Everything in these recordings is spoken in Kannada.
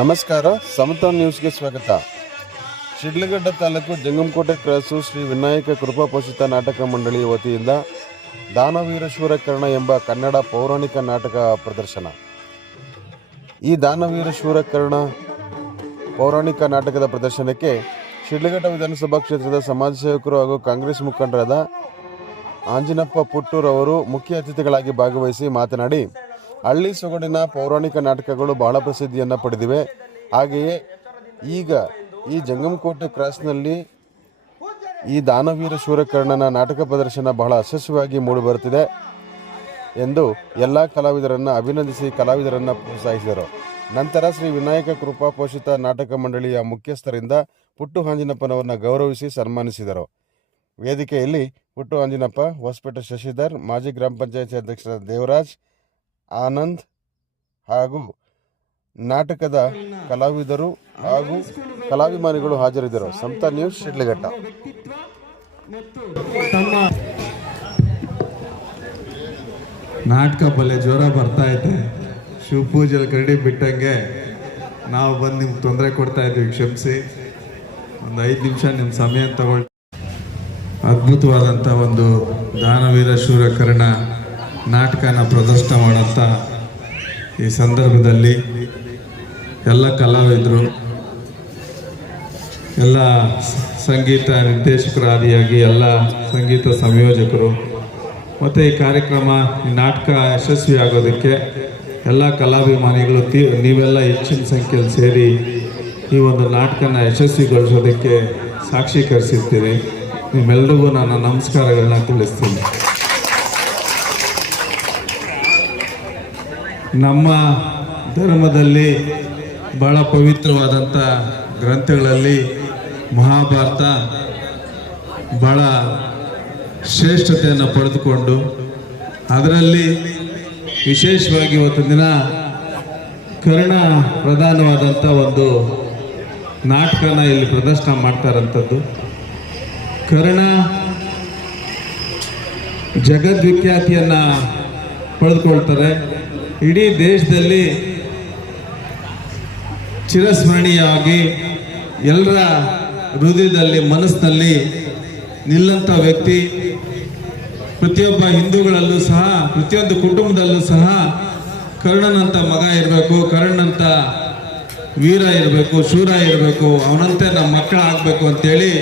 ನಮಸ್ಕಾರ, ಸಮತಾ ನ್ಯೂಸ್ಗೆ ಸ್ವಾಗತ. ಶಿಡ್ಲಘಟ್ಟ ತಾಲೂಕು ಜಂಗಮಕೋಟೆ ಕ್ರಾಸು ಶ್ರೀ ವಿನಾಯಕ ಕೃಪಾ ಪೋಷಿತ ನಾಟಕ ಮಂಡಳಿ ವತಿಯಿಂದ ದಾನವೀರ ಶೂರಕರ್ಣ ಎಂಬ ಕನ್ನಡ ಪೌರಾಣಿಕ ನಾಟಕ ಪ್ರದರ್ಶನ. ಈ ದಾನವೀರ ಶೂರಕರ್ಣ ಪೌರಾಣಿಕ ನಾಟಕದ ಪ್ರದರ್ಶನಕ್ಕೆ ಶಿಡ್ಲಘಟ್ಟ ವಿಧಾನಸಭಾ ಕ್ಷೇತ್ರದ ಸಮಾಜ ಸೇವಕರು ಹಾಗೂ ಕಾಂಗ್ರೆಸ್ ಮುಖಂಡರಾದ ಆಂಜಿನಪ್ಪ ಪುಟ್ಟೂರ್ ಅವರು ಮುಖ್ಯ ಅತಿಥಿಗಳಾಗಿ ಭಾಗವಹಿಸಿ ಮಾತನಾಡಿ, ಹಳ್ಳಿ ಸೊಗಡಿನ ಪೌರಾಣಿಕ ನಾಟಕಗಳು ಬಹಳ ಪ್ರಸಿದ್ಧಿಯನ್ನು ಪಡೆದಿವೆ. ಹಾಗೆಯೇ ಈಗ ಈ ಜಂಗಮಕೋಟೆ ಕ್ರಾಸ್ನಲ್ಲಿ ಈ ದಾನವೀರ ಶೂರಕರ್ಣನ ನಾಟಕ ಪ್ರದರ್ಶನ ಬಹಳ ಯಶಸ್ವಿಯಾಗಿ ಮೂಡಿಬರುತ್ತಿದೆ ಎಂದು ಎಲ್ಲ ಕಲಾವಿದರನ್ನು ಅಭಿನಂದಿಸಿ ಕಲಾವಿದರನ್ನು ಪ್ರೋತ್ಸಾಹಿಸಿದರು. ನಂತರ ಶ್ರೀ ವಿನಾಯಕ ಕೃಪಾ ಪೋಷಿತ ನಾಟಕ ಮಂಡಳಿಯ ಮುಖ್ಯಸ್ಥರಿಂದ ಪುಟ್ಟು ಆಂಜಿನಪ್ಪನವರನ್ನು ಗೌರವಿಸಿ ಸನ್ಮಾನಿಸಿದರು. ವೇದಿಕೆಯಲ್ಲಿ ಪುಟ್ಟು ಆಂಜಿನಪ್ಪ, ಹೊಸಪೇಟೆ ಶಶಿಧರ್, ಮಾಜಿ ಗ್ರಾಮ ಪಂಚಾಯತಿ ಅಧ್ಯಕ್ಷರಾದ ದೇವರಾಜ್, ಆನಂದ್ ಹಾಗೂ ನಾಟಕದ ಕಲಾವಿದರು ಹಾಗೂ ಕಲಾಭಿಮಾನಿಗಳು ಹಾಜರಿದ್ದರು. ಸಮತಾ ನ್ಯೂಸ್, ಶಿಡ್ಲಘಟ್ಟ. ನಾಟಕ ಬಲ್ಲೆ ಜ್ವರ ಬರ್ತಾ ಇದೆ. ಶಿವಪೂಜೆಯಲ್ಲಿ ಕರಡಿ ಬಿಟ್ಟಂಗೆ ನಾವು ಬಂದು ನಿಮ್ಗೆ ತೊಂದರೆ ಕೊಡ್ತಾ ಇದ್ವಿ, ಕ್ಷಮಿಸಿ. ಒಂದು 5 ನಿಮಿಷ ನಿಮ್ಮ ಸಮಯ ತಗೊಳ್ಳಿ. ಅದ್ಭುತವಾದಂಥ ಒಂದು ದಾನವೀರ ಶೂರಕರ್ಣ ನಾಟಕನ ಪ್ರದರ್ಶನ ಮಾಡೋಂಥ ಈ ಸಂದರ್ಭದಲ್ಲಿ ಎಲ್ಲ ಕಲಾವಿದರು, ಎಲ್ಲ ಸಂಗೀತ ನಿರ್ದೇಶಕರು ಆದಿಯಾಗಿ ಎಲ್ಲ ಸಂಗೀತ ಸಂಯೋಜಕರು ಮತ್ತು ಈ ಕಾರ್ಯಕ್ರಮ, ಈ ನಾಟಕ ಯಶಸ್ವಿ ಆಗೋದಕ್ಕೆ ಎಲ್ಲ ಕಲಾಭಿಮಾನಿಗಳು ನೀವೆಲ್ಲ ಹೆಚ್ಚಿನ ಸಂಖ್ಯೆಯಲ್ಲಿ ಸೇರಿ ಈ ಒಂದು ನಾಟಕನ ಯಶಸ್ವಿಗೊಳಿಸೋದಕ್ಕೆ ಸಾಕ್ಷೀಕರಿಸಿರ್ತೀರಿ. ನಿಮ್ಮೆಲ್ಲರಿಗೂ ನಾನು ನಮಸ್ಕಾರಗಳನ್ನ ತಿಳಿಸ್ತೀನಿ. ನಮ್ಮ ಧರ್ಮದಲ್ಲಿ ಬಹಳ ಪವಿತ್ರವಾದಂಥ ಗ್ರಂಥಗಳಲ್ಲಿ ಮಹಾಭಾರತ ಬಹಳ ಶ್ರೇಷ್ಠತೆಯನ್ನು ಪಡೆದುಕೊಂಡು ಅದರಲ್ಲಿ ವಿಶೇಷವಾಗಿ ಇವತ್ತಿನ ದಿನ ಕರ್ಣ ಪ್ರಧಾನವಾದಂಥ ಒಂದು ನಾಟಕನ ಇಲ್ಲಿ ಪ್ರದರ್ಶನ ಮಾಡ್ತಾರಂಥದ್ದು. ಕರ್ಣ ಜಗದ್ವಿಖ್ಯಾತಿಯನ್ನು ಪಡೆದುಕೊಳ್ತಾರೆ. ಇಡೀ ದೇಶದಲ್ಲಿ ಚಿರಸ್ಮರಣೀಯವಾಗಿ ಎಲ್ಲರ ಹೃದಯದಲ್ಲಿ, ಮನಸ್ಸಿನಲ್ಲಿ ನಿಲ್ಲಂಥ ವ್ಯಕ್ತಿ. ಪ್ರತಿಯೊಬ್ಬ ಹಿಂದೂಗಳಲ್ಲೂ ಸಹ, ಪ್ರತಿಯೊಂದು ಕುಟುಂಬದಲ್ಲೂ ಸಹ ಕರ್ಣನಂಥ ಮಗ ಇರಬೇಕು, ಕರ್ಣನಂಥ ವೀರ ಇರಬೇಕು, ಶೂರ ಇರಬೇಕು, ಅವನಂತೆ ನಮ್ಮ ಮಕ್ಕಳಾಗಬೇಕು ಅಂತೇಳಿ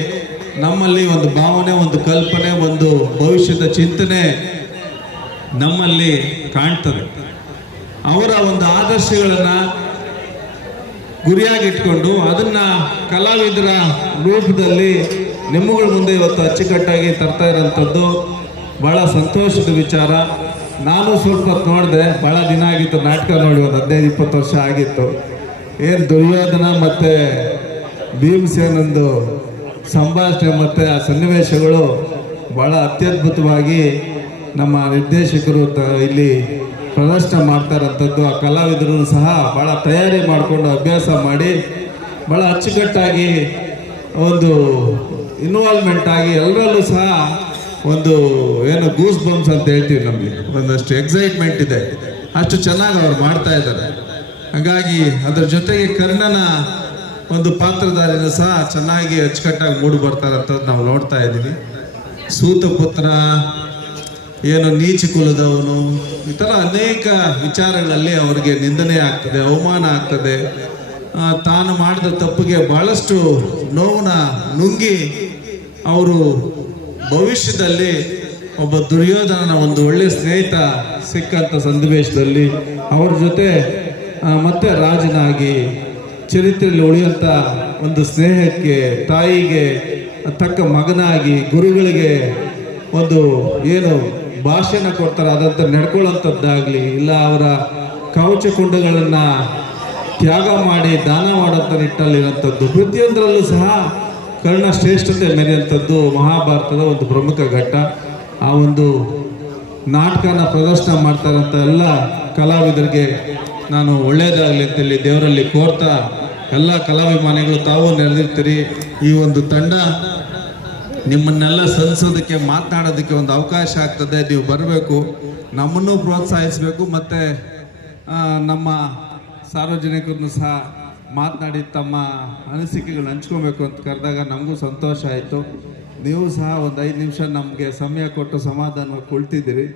ನಮ್ಮಲ್ಲಿ ಒಂದು ಭಾವನೆ, ಒಂದು ಕಲ್ಪನೆ, ಒಂದು ಭವಿಷ್ಯದ ಚಿಂತನೆ ನಮ್ಮಲ್ಲಿ ಕಾಣ್ತದೆ. ಅವರ ಒಂದು ಆದರ್ಶಗಳನ್ನು ಗುರಿಯಾಗಿಟ್ಕೊಂಡು ಅದನ್ನು ಕಲಾವಿದರ ರೂಪದಲ್ಲಿ ನಿಮ್ಮಗಳ ಮುಂದೆ ಇವತ್ತು ಅಚ್ಚುಕಟ್ಟಾಗಿ ತರ್ತಾ ಇರೋಂಥದ್ದು ಭಾಳ ಸಂತೋಷದ ವಿಚಾರ. ನಾನು ಸ್ವಲ್ಪ ಹೊತ್ತು ನೋಡಿದೆ, ಭಾಳ ದಿನ ಆಗಿತ್ತು ನಾಟಕ ನೋಡಿ, ಒಂದು 15-20 ವರ್ಷ ಆಗಿತ್ತು. ಏನು ದುರ್ಯೋಧನ ಮತ್ತು ಭೀಮಸೇನಂದು ಸಂಭಾಷಣೆ ಮತ್ತು ಆ ಸನ್ನಿವೇಶಗಳು ಭಾಳ ಅತ್ಯದ್ಭುತವಾಗಿ ನಮ್ಮ ನಿರ್ದೇಶಕರು ಇಲ್ಲಿ ಪ್ರದರ್ಶನ ಮಾಡ್ತಾರಂಥದ್ದು. ಆ ಕಲಾವಿದರು ಸಹ ಭಾಳ ತಯಾರಿ ಮಾಡಿಕೊಂಡು ಅಭ್ಯಾಸ ಮಾಡಿ ಭಾಳ ಅಚ್ಚುಕಟ್ಟಾಗಿ ಒಂದು ಇನ್ವಾಲ್ವ್ಮೆಂಟ್ ಆಗಿ ಎಲ್ಲರಲ್ಲೂ ಸಹ ಒಂದು ಏನು ಗೂಸ್ ಬಂಪ್ಸ್ ಅಂತ ಹೇಳ್ತೀವಿ, ನಮಗೆ ಒಂದಷ್ಟು ಎಕ್ಸೈಟ್ಮೆಂಟ್ ಇದೆ. ಅಷ್ಟು ಚೆನ್ನಾಗಿ ಅವ್ರು ಮಾಡ್ತಾ ಇದ್ದಾರೆ. ಹಾಗಾಗಿ ಅದರ ಜೊತೆಗೆ ಕರ್ಣನ ಒಂದು ಪಾತ್ರಧಾರಿನೂ ಸಹ ಚೆನ್ನಾಗಿ ಅಚ್ಚುಕಟ್ಟಾಗಿ ಮೂಡಿ ಬರ್ತಾರಂಥದ್ದು ನಾವು ನೋಡ್ತಾ ಇದ್ದೀವಿ. ಸೂತಪುತ್ರ, ಏನು ನೀಚ ಕುಲದವನು, ಈ ಥರ ಅನೇಕ ವಿಚಾರಗಳಲ್ಲಿ ಅವರಿಗೆ ನಿಂದನೆ ಆಗ್ತದೆ, ಅವಮಾನ ಆಗ್ತದೆ. ತಾನು ಮಾಡಿದ ತಪ್ಪಿಗೆ ಭಾಳಷ್ಟು ನೋವನ್ನ ನುಂಗಿ ಅವರು ಭವಿಷ್ಯದಲ್ಲಿ ಒಬ್ಬ ದುರ್ಯೋಧನನ ಒಂದು ಒಳ್ಳೆಯ ಸ್ನೇಹಿತ ಸಿಕ್ಕಂಥ ಸನ್ನಿವೇಶದಲ್ಲಿ ಅವ್ರ ಜೊತೆ ಮತ್ತೆ ರಾಜನಾಗಿ ಚರಿತ್ರೆಯಲ್ಲಿ ಉಳಿಯುವಂಥ ಒಂದು ಸ್ನೇಹಕ್ಕೆ, ತಾಯಿಗೆ ತಕ್ಕ ಮಗನಾಗಿ, ಗುರುಗಳಿಗೆ ಒಂದು ಏನು ಭಾಷೆನ ಕೊಡ್ತಾರೆ ಅದಂತ ನಡ್ಕೊಳ್ಳೋಂಥದ್ದಾಗಲಿ, ಇಲ್ಲ ಅವರ ಕವಚ ಕುಂಡಗಳನ್ನು ತ್ಯಾಗ ಮಾಡಿ ದಾನ ಮಾಡೋಂಥ ನಿಟ್ಟಲ್ಲಿರೋಂಥದ್ದು, ಪ್ರತಿಯೊಂದರಲ್ಲೂ ಸಹ ಕರ್ಣ ಶ್ರೇಷ್ಠತೆ ಮೆರೆಯುವಂಥದ್ದು ಮಹಾಭಾರತದ ಒಂದು ಪ್ರಮುಖ ಘಟ್ಟ. ಆ ಒಂದು ನಾಟಕನ ಪ್ರದರ್ಶನ ಮಾಡ್ತಾರಂಥ ಎಲ್ಲ ಕಲಾವಿದರಿಗೆ ನಾನು ಒಳ್ಳೆಯದಾಗಲಿ ಅಂತೇಳಿ ದೇವರಲ್ಲಿ ಕೋರ್ತಾ, ಎಲ್ಲ ಕಲಾಭಿಮಾನಿಗಳು ತಾವು ನೆರೆದಿರ್ತೀರಿ. ಈ ಒಂದು ತಂಡ ನಿಮ್ಮನ್ನೆಲ್ಲ ಸಲ್ಲಿಸೋದಕ್ಕೆ, ಮಾತನಾಡೋದಕ್ಕೆ ಒಂದು ಅವಕಾಶ ಆಗ್ತದೆ. ನೀವು ಬರಬೇಕು, ನಮ್ಮನ್ನು ಪ್ರೋತ್ಸಾಹಿಸಬೇಕು, ಮತ್ತು ನಮ್ಮ ಸಾರ್ವಜನಿಕರನ್ನು ಸಹ ಮಾತನಾಡಿ ತಮ್ಮ ಅನಿಸಿಕೆಗಳನ್ನ ಹಂಚ್ಕೊಬೇಕು ಅಂತ ಕರೆದಾಗ ನಮಗೂ ಸಂತೋಷ ಆಯಿತು. ನೀವು ಸಹ ಒಂದು 5 ನಿಮಿಷ ನಮಗೆ ಸಮಯ ಕೊಟ್ಟು ಸಮಾಧಾನವಾಗಿ ಕುಳಿತಿದ್ದೀರಿ.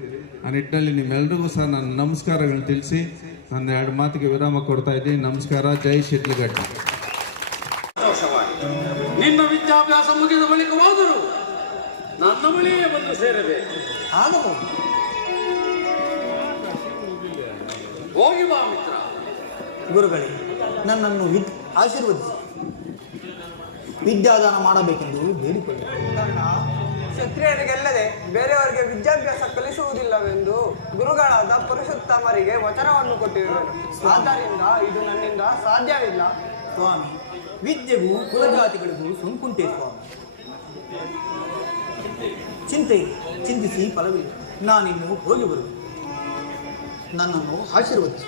ಆ ನಿಟ್ಟಿನಲ್ಲಿ ನಿಮ್ಮೆಲ್ರಿಗೂ ಸಹ ನನ್ನ ನಮಸ್ಕಾರಗಳನ್ನ ತಿಳಿಸಿ ನನ್ನ 2 ಮಾತಿಗೆ ವಿರಾಮ ಕೊಡ್ತಾ ಇದ್ದೀನಿ. ನಮಸ್ಕಾರ. ಜೈ ಶಿಡ್ಲಘಟ್ಟ. ನಿನ್ನ ವಿದ್ಯಾಭ್ಯಾಸ ಮುಗಿದ ಬಳಿಕವಾದರೂ ನನ್ನ ಬಳಿಯೇ ಬಂದು ಸೇರಬೇಕು. ಆಗಬಹುದು. ಹೋಗಿ ಬಾ ಮಿತ್ರ. ಗುರುಗಳೇ, ನನ್ನನ್ನು ಆಶೀರ್ವದಿಸಿ ವಿದ್ಯಾದಾನ ಮಾಡಬೇಕೆಂದು ಬೇಡಿಕೊಳ್ಳಿ. ಕ್ಷತ್ರಿಯರಿಗೆಲ್ಲದೆ ಬೇರೆಯವರಿಗೆ ವಿದ್ಯಾಭ್ಯಾಸ ಕಲಿಸುವುದಿಲ್ಲವೆಂದು ಗುರುಗಳಾದ ಪುರುಷೋತ್ತಮರಿಗೆ ವಚನವನ್ನು ಕೊಟ್ಟಿರುವರು. ಆದ್ದರಿಂದ ಇದು ನನ್ನಿಂದ ಸಾಧ್ಯವಿಲ್ಲ. ಸ್ವಾಮಿ, ವಿದ್ಯೆಗೂ ಕುಲಜಾತಿಗಳಿಗೂ ಸೋಂಕುಂಟೆ ಸ್ವಾಮಿ. ಚಿಂತಿಸಿ ಫಲವಿಲ್ಲ. ನಾನಿನ್ನು ಹೋಗಿ ಬರುವೆ. ನನ್ನನ್ನು ಆಶೀರ್ವದಿಸಿ.